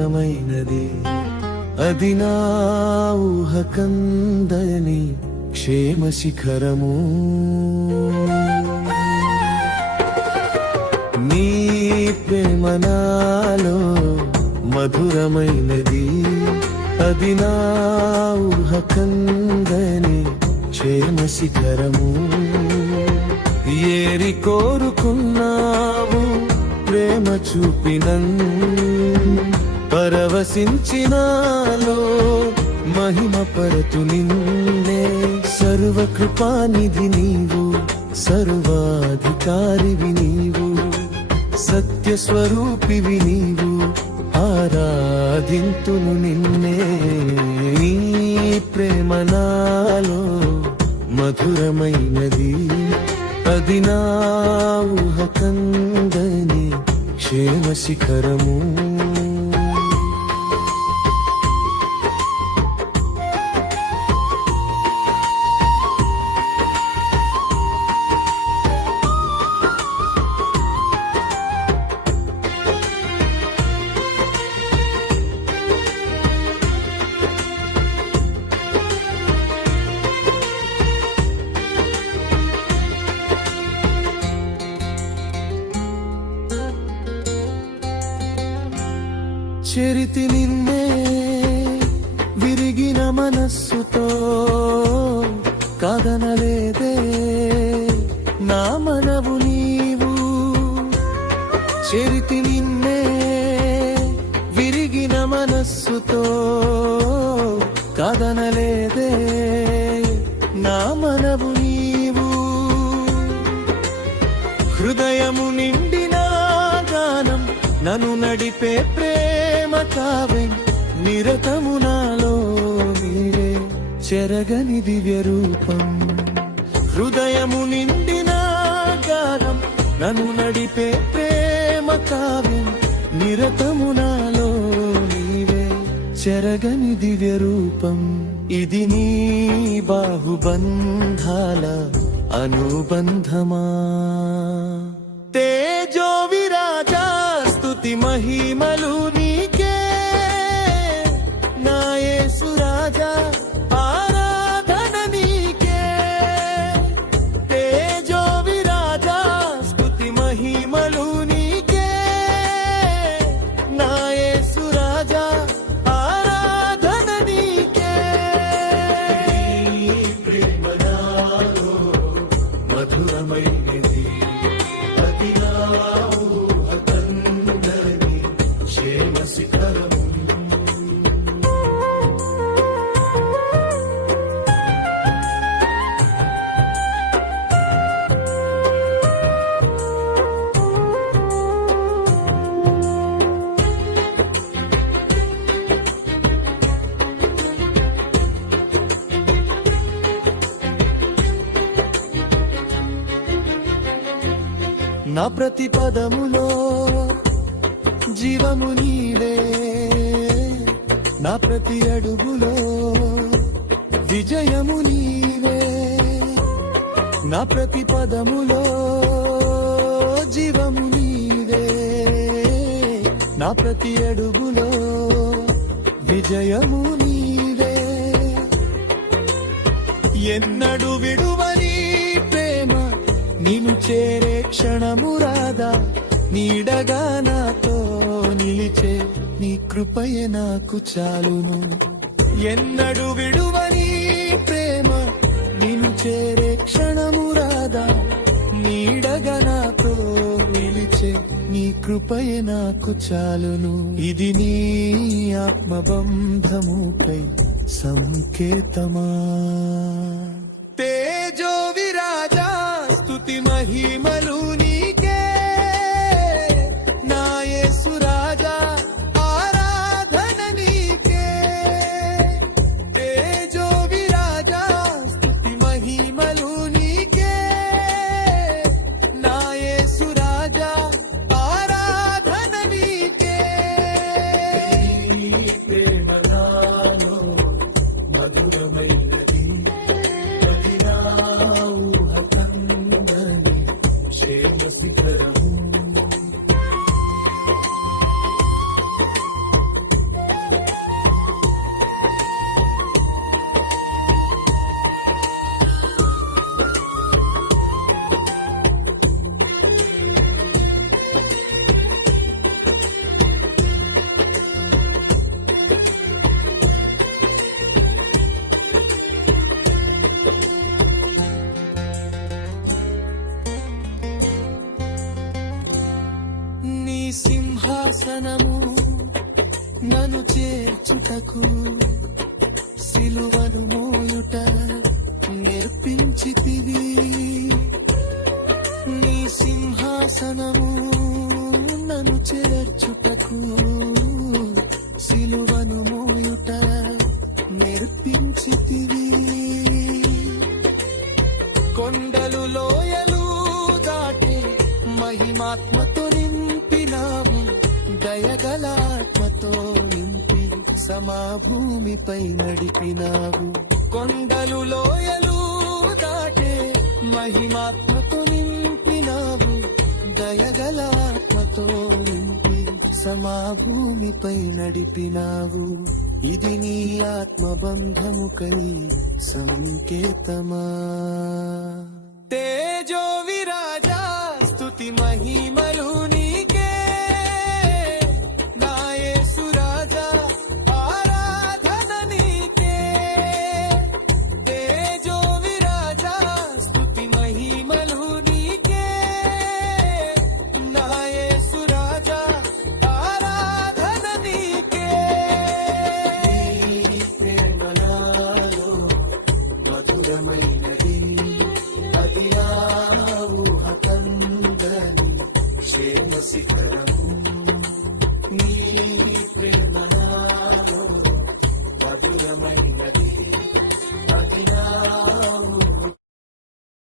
మధురమైనది, అది నా ఊహ కందని క్షేమ శిఖరము. నీ ప్రేమ నాలో మధురమైనది, అది నా ఊహ కందని క్షేమ శిఖరము. ఏరి కోరుకున్నావు ప్రేమ చూపినన్ను, పరవశించినాలో మహిమ పరతు నిన్నే. సర్వకృపానిధి నీవు, సర్వాధికారివి నీవు, సత్యస్వరూపివి నీవు, ఆరాధింతును నిన్నే. నీ ప్రేమ నాలో మధురమైనది, అది నా ఊహ కందని క్షేమ శిఖరము. చెరితి నిన్నే విరిగిన మనస్సుతో, కాదనలేదే నా మనవు నీవు. చెరితి నిన్నే విరిగిన మనస్సుతో, కాదనలేదే నా మనవు నీవు. హృదయము నిండిన గానం నన్ను నడిపే ప్రేమ కావే, నిరతము నాలో నీవే చెరగని దివ్య రూపం. హృదయము నిండిన గానం నన్ను నడిపే ప్రేమ కావే, నిరతము నాలో నీవే చెరగని దివ్య రూపం. ఇది నీ బాహుబంధాల అనుబంధమా. తేజో విరాజా స్తుతి మహిమలు నీకే, నా యేసు రాజా ఆరాధన నీకే. తేజో విరాజా స్తుతి మహిమలు నీకే, నా యేసు రాజా ఆరాధన నీకే. ప్రేమ నాలో మధురమైనది, అది నా ఊహ కందని క్షేమ శిఖరము. నా ప్రతి పదములో జీవము నీవే, నా ప్రతి అడుగులో విజయము నీవే. నా ప్రతి పదములో జీవము నీవే, నా ప్రతి అడుగులో విజయము నీవే. ఎన్నడు విడువని ప్రేమ నిన్ను చేరే క్షణము రాదా, నీడగా నాతో నిలిచే నీ కృపయే నాకు చాలును. ఎన్నడు విడువని ప్రేమ నిన్ను చేరే క్షణము రాదా, నీడగా నాతో నిలిచే నీ కృపయే నాకు చాలును. ఇది నీ ఆత్మబంధముపై సంకేతమా. తేజో విరాజా స్తుతి మహిమలు నీకే, నా యేసు రాజా ఆరాధన నీకే. తేజో విరాజా స్తుతి మహిమలు నీకే, నా యేసు రాజా ఆరాధన నీకే. ప్రేమ నాలో మధురమైనది, అది నా ఊహ కందని క్షేమ శిఖరము. సిలువను మోయుట నేర్పించితివి. నీ సింహాసనము నన్ను చేర్చుటకు సిలువను మోయుట నేర్పించితివి. కొండలు లోయలు దాటి మహిమాత్మతో నింపినావు, దయగల ఆత్మతో నింపి సమాభూమిపై నడిపినావు. కొండలు లోయలు దాటే మహిమాత్మతో నింపినావు, దయగల ఆత్మతో నింపి సమాభూమిపై నడిపినావు. ఇది నీ ఆత్మబంధముకై సంకేతమా. తేజో విరాజా స్తుతి మహిమలు నీకే, నా యేసు రాజా ఆరాధన నీకే. తేజో విరాజా స్తుతి మహిమలు నీకే, నా యేసు రాజా ఆరాధన నీకే. నీ ప్రేమ నాలో మధురమై